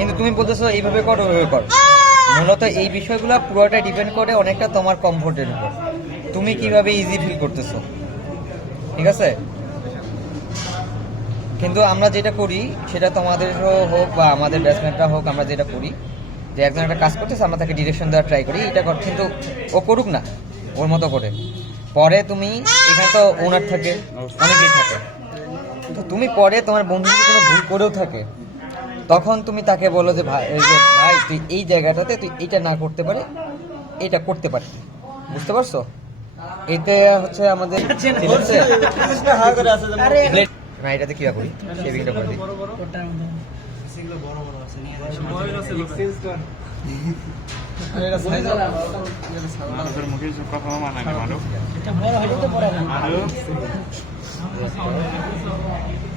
কিন্তু তুমি বলতেছো এইভাবে করো ওইভাবে করো। মূলত এই বিষয়গুলো পুরোটা ডিপেন্ড করে অনেকটা তোমার কমফোর্টের উপর, তুমি কিভাবে ইজি ফিল করতেছো, ঠিক আছে? কিন্তু আমরা যেটা করি সেটা তোমাদেরও হোক বা আমাদের ব্যাটসম্যানরা হোক, আমরা যেটা করি যে একজন একটা কাজ করতেছে আমরা তাকে ডিরেকশন দেওয়ার ট্রাই করি, এটা কর, কিন্তু ও করুক না ওর মতো করে। পরে তুমি এখানে তো ওনার থাকে, অনেকেই থাকে, তো তুমি পরে তোমার বন্ধু যদি কোনো ভুল করেও থাকে তখন তুমি তাকে বলো যে ভাই ভাই তুই এই জায়গাটাতে তুই এটা না করতে পারে এটা করতে পারবি, বুঝতে পারছো? এতে হচ্ছে আমাদের না, এটাতে কি করি শেভিংটা করে দিই।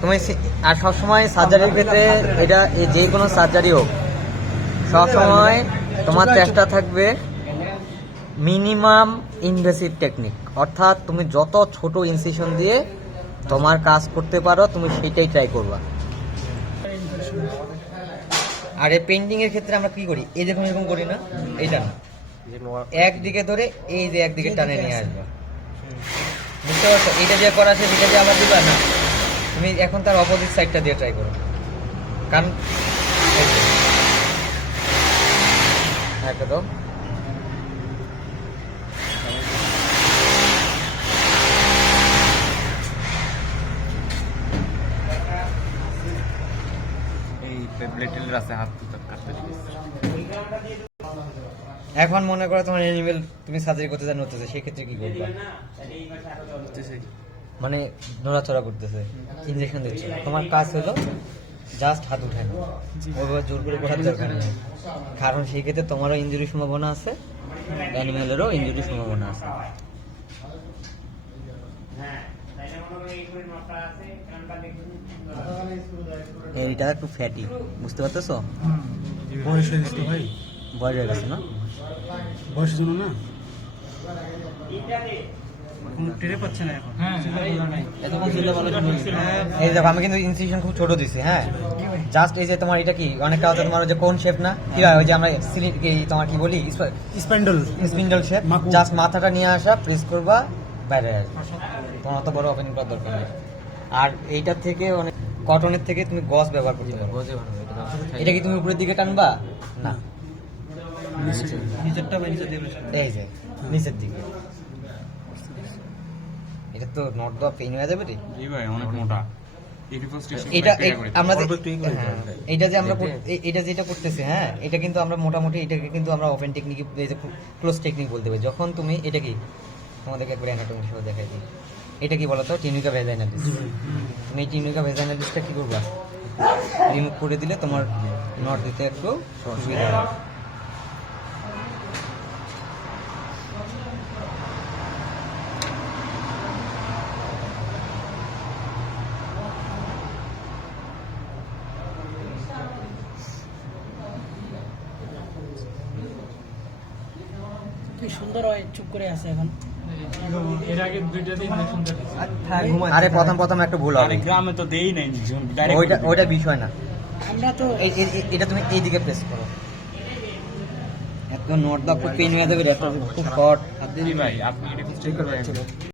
তুমি আর সবসময় সার্জারির ক্ষেত্রে এটা যে কোনো সার্জারি হোক সবসময় তোমার চেষ্টা থাকবে মিনিমাম ইনভেসিভ টেকনিক, অর্থাৎ তুমি যত ছোট ইনসিশন দিয়ে তোমার কাজ করতে পারো তুমি সেটাই ট্রাই করবা। আর এই পেন্টিং এর ক্ষেত্রে আমরা কি করি, এই দেখুন এরকম করি না, এইটা না, একদিকে ধরে এই যে একদিকে টানে নিয়ে আসবো, বুঝতে পারছো? এটা যে করা আছে সেটা যে আবার দিবা না, তুমি এখন তার অপোজিট সাইডটা দিয়ে ট্রাই করো, কারণ একদম এখন মনে করো তোমার অ্যানিমেল তুমি সার্জারি করতে জানো হতেছে, সেক্ষেত্রে কি করবা? মানে নড়াচড়া করতেছে, ইনজেকশন দিচ্ছে, তোমার কাজ হলো জাস্ট হাত উঠায় না, ওইভাবে জোর করে করার দরকার নেই, কারণ সেই ক্ষেত্রে তোমারও ইনজুরির সম্ভাবনা আছে, অ্যানিমেলেরও ইনজুরির সম্ভাবনা আছে। এইটা একটু ফ্যাটি, বুঝতে পারতেছো? বয়স হয়ে গেছে তো ভাই, বয়স হয়ে গেছে না, বয়সের জন্য না টেরে পাচ্ছে না এখন। এই দেখো আমি কিন্তু ইনসিশন খুব ছোট দিছি, হ্যাঁ, জাস্ট এই যে তোমার এটা কি অনেকটা হচ্ছে তোমার যে কোন শেপ না কি হয়, ওই যে আমরা তোমার কি বলি স্পিন্ডল শেপ, জাস্ট মাথাটা নিয়ে আসা, প্রেস করবা, বাইরে আসবে, তোমার অত বড় ওপেনিং করার দরকার নেই। আর এইটার থেকে অনেক কটনের থেকে তুমি গজ ব্যবহার করতে পারো, এটা কি তুমি উপরের দিকে টানবা না, নিচেরটা বা নিচের দিকে এই যে নিচের দিকে, এটা তো নট দেওয়া পেইন হয়ে যাবে রে। জি ভাই অনেক মোটা। এটা আমরা এটা যে আমরা এটা যেটা করতেছি, হ্যাঁ, এটা কিন্তু আমরা মোটামুটি এটাকে কিন্তু আমরা ওপেন টেকনিক, এই যে ক্লোজ টেকনিক বলতে পারি। যখন তুমি এটা কি তোমাদেরকে একবার অ্যানাটমি সহ দেখাই দিই, এটা কি বলতো টিনুকা ভেজাইনালিস, তুমি এই টিনুকা ভেজাইনালিসটা কি করবা, রিমুভ করে দিলে তোমার নট দিতে একটু সুবিধা হবে। কি সুন্দর হয়, চুপ করে আছে এখন। এর আগে দুইটা দিন ইনজেকশন দিয়েছে। আরে প্রথম একটা ভুল হবে, গ্রামে তো দেই নাই ইনজেকশন, ওইটা বিষয় না, আমরা তো এটা তুমি এইদিকে প্রেস করো, এত নট দা খুব পেইন হয়ে যাবে, খুব শর্ট। ভাই আপনি এটা